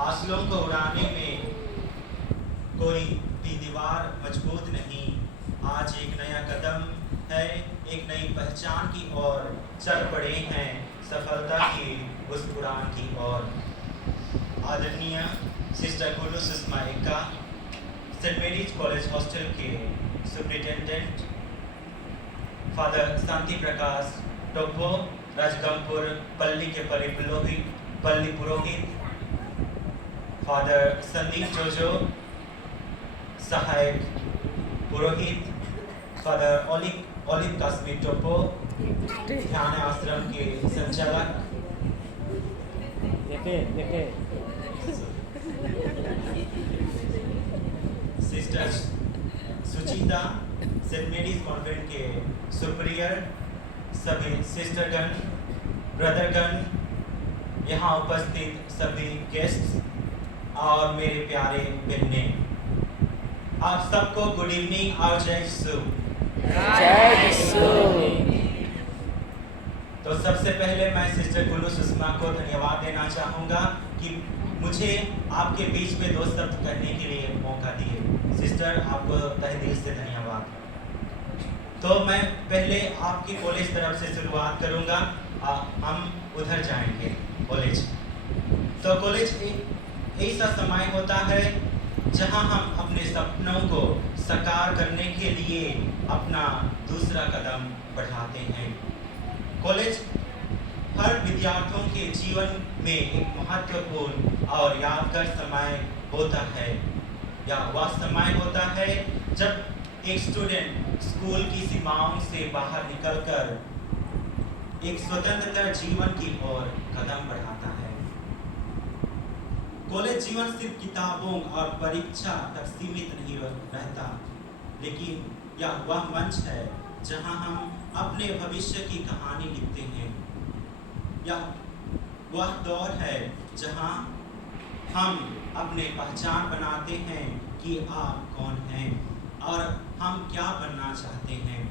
हासिलों को उड़ाने में कोई भी दीवार मजबूत नहीं। आज एक नया कदम है, एक नई पहचान की ओर चल पड़े हैं, सफलता की उस उड़ान की ओर। आदरणीय सिस्टर गुरु Sushma Ekka, saint Mary's college hostel के सुप्रिंटेंडेंट फादर शांति प्रकाश टोप्पो, राजगंगपुर पल्ली के पल्ली पुरोहित फादर संदीप जोजो, सहायक पुरोहित फादर ओलिव काश्मीर टोप्पो, ध्यान आश्रम के संचालक sister Suchita, saint Mary's convent के सुपीरियर, सभी सिस्टरगण, ब्रदरगण, यहाँ उपस्थित सभी गेस्ट और मेरे प्यारे बहने, आप सबको गुड इवनिंग और जय यीशु। तो सबसे पहले मैं सिस्टर गुरु सुषमा को धन्यवाद देना चाहूँगा कि मुझे आपके बीच में दो शब्द कहने के लिए मौका दिए। सिस्टर, आपको तहे दिल से धन्यवाद। तो मैं पहले आपकी कॉलेज तरफ से शुरुआत करूँगा, हम उधर जाएंगे कॉलेज। तो कॉलेज ऐसा समय होता है जहां हम अपने सपनों को साकार करने के लिए अपना दूसरा कदम बढ़ाते हैं। कॉलेज हर विद्यार्थियों के जीवन में एक महत्वपूर्ण और यादगार समय होता है, या वह समय होता है जब एक स्टूडेंट स्कूल की सीमाओं से बाहर निकलकर एक स्वतंत्र जीवन की ओर कदम बढ़ाता है। कॉलेज जीवन सिर्फ किताबों और परीक्षा तक सीमित नहीं रहता, लेकिन यह वह मंच है जहां हम अपने भविष्य की कहानी लिखते हैं। यह वह दौर है जहां हम अपने पहचान बनाते हैं कि आप कौन हैं और हम क्या बनना चाहते हैं।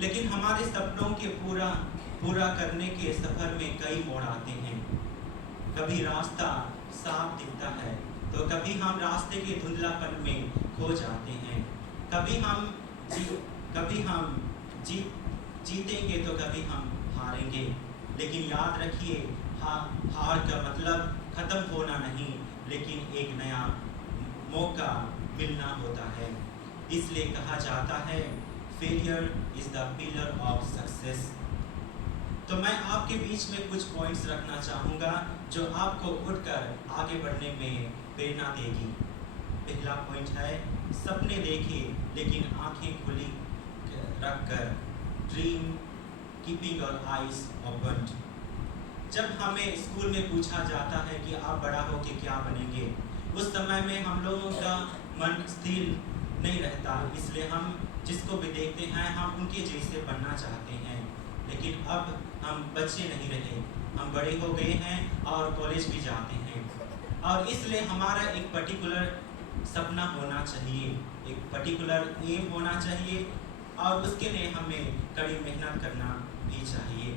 लेकिन हमारे सपनों के पूरा करने के सफर में कई मोड़ आते हैं। कभी रास्ता साफ दिखता है तो कभी हम रास्ते के धुंधलापन में खो जाते हैं। कभी हम जीतेंगे तो कभी हम हारेंगे। लेकिन याद रखिए, हार का मतलब खत्म होना नहीं, लेकिन एक नया मौका मिलना होता है। इसलिए कहा जाता है, failure is the pillar of success. तो मैं आपके बीच में कुछ पॉइंट्स रखना चाहूँगा जो आपको उठकर आगे बढ़ने में प्रेरणा देगी। पहला पॉइंट है, सपने देखें लेकिन आंखें खुली रखकर। Dream keeping your eyes open. जब हमें स्कूल में पूछा जाता है कि आप बड़ा होके क्या बनेंगे, उस समय में हम लोगों का मन स्थिर नहीं रहता, इसलिए हम जिसको भी देखते हैं हम उनके जैसे बनना चाहते हैं। लेकिन अब हम बच्चे नहीं रहे, हम बड़े हो गए हैं और कॉलेज भी जाते हैं, और इसलिए हमारा एक पर्टिकुलर सपना होना चाहिए, एक पर्टिकुलर एम होना चाहिए, और उसके लिए हमें कड़ी मेहनत करना भी चाहिए।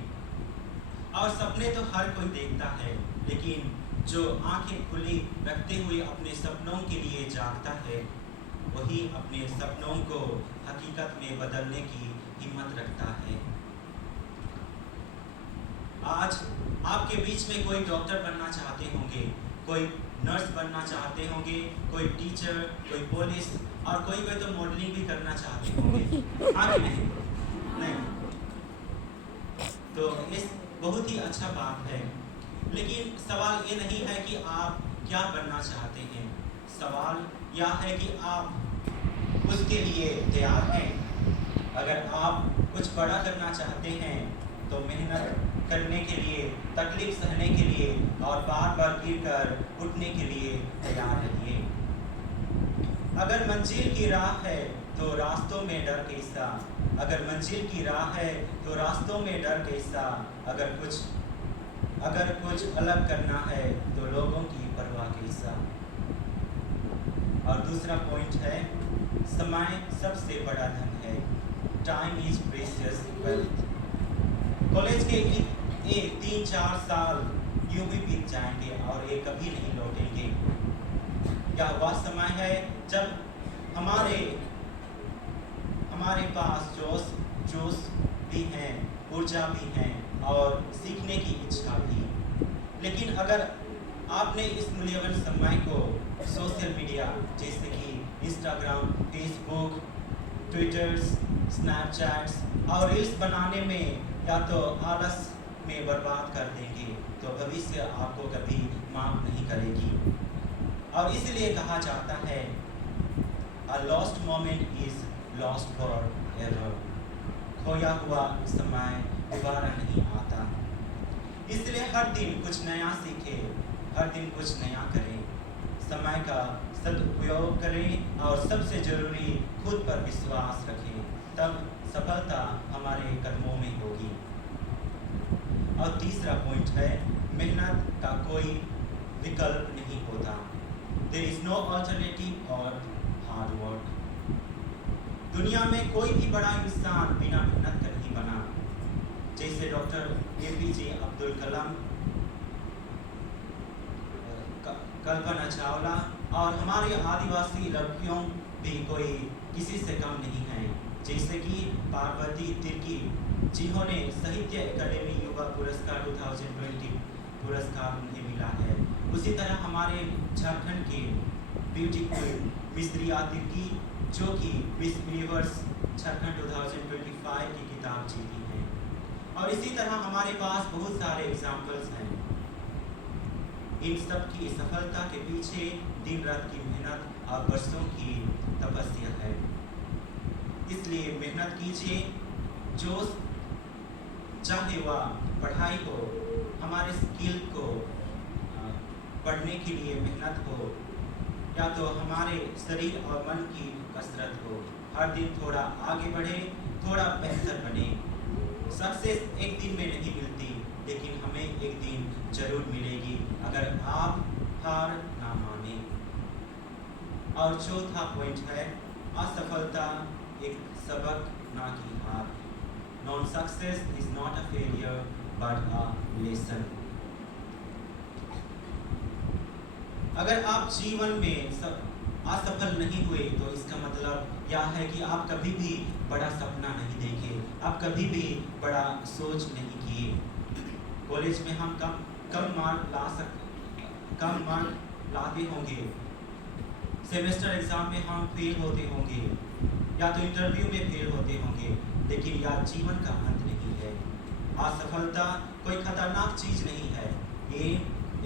और सपने तो हर कोई देखता है, लेकिन जो आंखें खुली रखते हुए अपने सपनों के लिए जागता है, वही अपने सपनों को हकीकत में बदलने की हिम्मत रखता है। आज आपके बीच में कोई डॉक्टर बनना चाहते होंगे, कोई नर्स बनना चाहते होंगे, कोई टीचर, कोई पुलिस, और कोई तो मॉडलिंग भी करना चाहते होंगे। हाँ कि नहीं? नहीं। तो इस बहुत ही अच्छा बात है, लेकिन सवाल ये नहीं है कि आप क्या बनना चाहते हैं। सवाल यह है कि आप उसके लिए तैयार हैं। अगर आप कुछ बड़ा करना चाहते हैं तो मेहनत करने के लिए, तकलीफ सहने के लिए और बार बार गिरकर उठने के लिए तैयार रहिए। अगर मंजिल की राह है तो रास्तों में डर कैसा, अगर मंजिल की राह है तो रास्तों में डर कैसा, अगर कुछ अलग करना है तो लोगों की परवाह कैसा। और दूसरा पॉइंट है, समय सबसे बड़ा धन है। Time is precious wealth. College के 3-4 साल यूं ही बीत जाएंगे और ये कभी नहीं लौटेंगे। यह वह समय है जब हमारे पास जोश भी है, ऊर्जा भी है और सीखने की इच्छा भी। लेकिन अगर आपने इस मूल्यवान समय को सोशल मीडिया जैसे कि इंस्टाग्राम, फेसबुक, ट्विटर्स, स्नैपचैट्स और रील्स बनाने में या तो आलस में बर्बाद कर देंगे तो भविष्य आपको कभी माफ नहीं करेगी। और इसलिए कहा जाता है A lost moment is lost forever। खोया हुआ समय दोबारा नहीं आता। इसलिए हर दिन कुछ नया सीखें, हर दिन कुछ नया करें, समय का सदुपयोग करें और सबसे जरूरी खुद पर विश्वास रखें, तब सफलता हमारे कदमों में होगी। और तीसरा पॉइंट है, मेहनत का कोई विकल्प नहीं होता। There is no alternative or hard work। दुनिया में कोई भी बड़ा इंसान बिना मेहनत कर नहीं बना। जैसे डॉक्टर APJ अब्दुल कलाम, कल्पना चावला और हमारे आदिवासी लड़कियों भी कोई किसी से कम नहीं है। जैसे कि पार्वती तिर्की जिन्होंने साहित्य अकादमी युवा पुरस्कार 2020 पुरस्कार उन्हें मिला है। उसी तरह हमारे झारखंड के ब्यूटीफुल मिस्रिया तिर्की जो कि मिस यूनिवर्स झारखंड 2025 की किताब जीती है। और इसी तरह हमारे पास बहुत सारे एग्जाम्पल्स हैं। इन सब की सफलता के पीछे दिन रात की मेहनत और वर्षों की तपस्या है। इसलिए मेहनत कीजिए, जो चाहे वह पढ़ाई हो, हमारे स्किल को पढ़ने के लिए मेहनत हो, या तो हमारे शरीर और मन की कसरत हो। हर दिन थोड़ा आगे बढ़े, थोड़ा बेहतर बने। सक्सेस एक दिन में नहीं मिलती, लेकिन हमें एक दिन जरूर मिलेगी अगर आप हार ना माने। और चौथा पॉइंट है, असफलता एक सबक ना कि हार। Non success is not a failure but a lesson. अगर आप जीवन में असफल नहीं हुए तो इसका मतलब यह है कि आप कभी भी बड़ा सपना नहीं देखे, आप कभी भी बड़ा सोच नहीं किए। कॉलेज में हम कम मार्क लाते होंगे, सेमेस्टर एग्जाम में हम फेल होते होंगे, या तो इंटरव्यू में फेल होते होंगे, लेकिन यह जीवन का अंत नहीं है। असफलता कोई खतरनाक चीज नहीं है, ये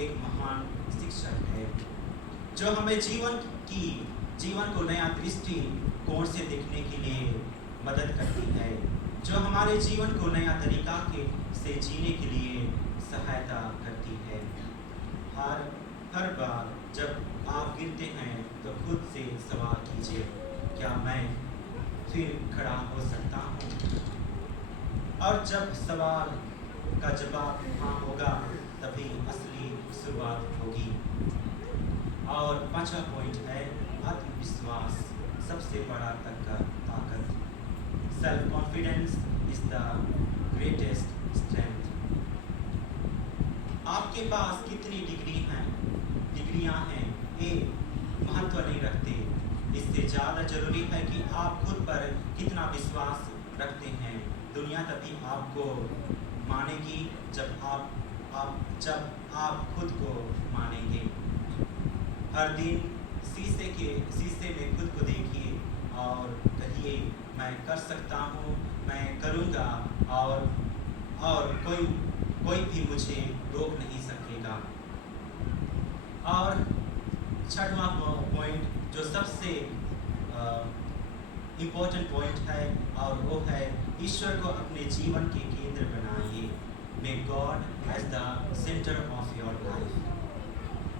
एक महान शिक्षक है जो हमें जीवन को नया दृष्टिकोण से देखने के लिए मदद करती है, जो हमारे जीवन को नया तरीका से जीने के लिए सहायता करती है। हर बार जब आप गिरते हैं तो खुद से सवाल कीजिए, क्या मैं फिर खड़ा हो सकता हूँ? और जब सवाल का जवाब हाँ होगा तभी असली शुरुआत होगी। और पांचवा पॉइंट है, आत्मविश्वास सबसे बड़ा ताकत। Self confidence is the greatest strength. आपके पास कितनी डिग्रियां हैं ये महत्व नहीं रखते। इससे ज़्यादा जरूरी है कि आप खुद पर कितना विश्वास रखते हैं। दुनिया तभी आपको मानेगी जब आप खुद को मानेंगे। हर दिन शीशे में खुद को देखिए और कहिए, मैं कर सकता हूँ, मैं करूँगा और कोई भी मुझे रोक नहीं सकेगा। और छठवां पॉइंट जो सबसे इम्पोर्टेंट पॉइंट है और वो है, ईश्वर को अपने जीवन के केंद्र बनाइए। May God as the centre of your life.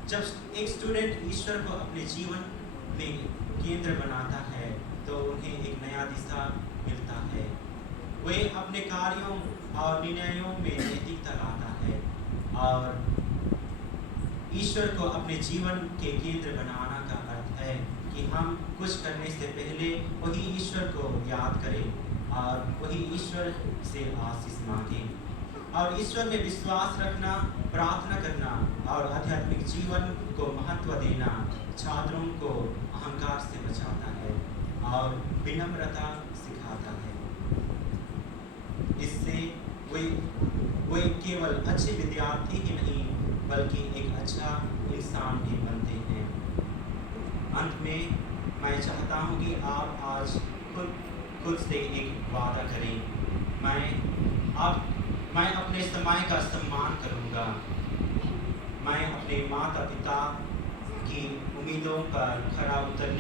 जब एक स्टूडेंट ईश्वर को अपने जीवन में केंद्र बनाता है तो उन्हें एक नया दिशा मिलता है। वे अपने कार्यों और निर्णयों में नैतिकता लाता है और ईश्वर को अपने जीवन के केंद्र बनाना का अर्थ है कि हम कुछ करने से पहले वही ईश्वर को याद करें और वही ईश्वर से आशीष मांगें। और ईश्वर में विश्वास रखना, प्रार्थना करना और आध्यात्मिक जीवन को महत्व देना छात्रों को अहंकार से बचाता है और विनम्रता सिखाता है। इससे वे केवल अच्छे विद्यार्थी ही नहीं बल्कि एक अच्छा इंसान भी बनते हैं। अंत में मैं चाहता हूँ कि आप आज खुद से एक वादा करें। मैं अपने समय का सम्मान करूँगा। मैं अपने माता पिता की उम्मीदों पर खरा उतरने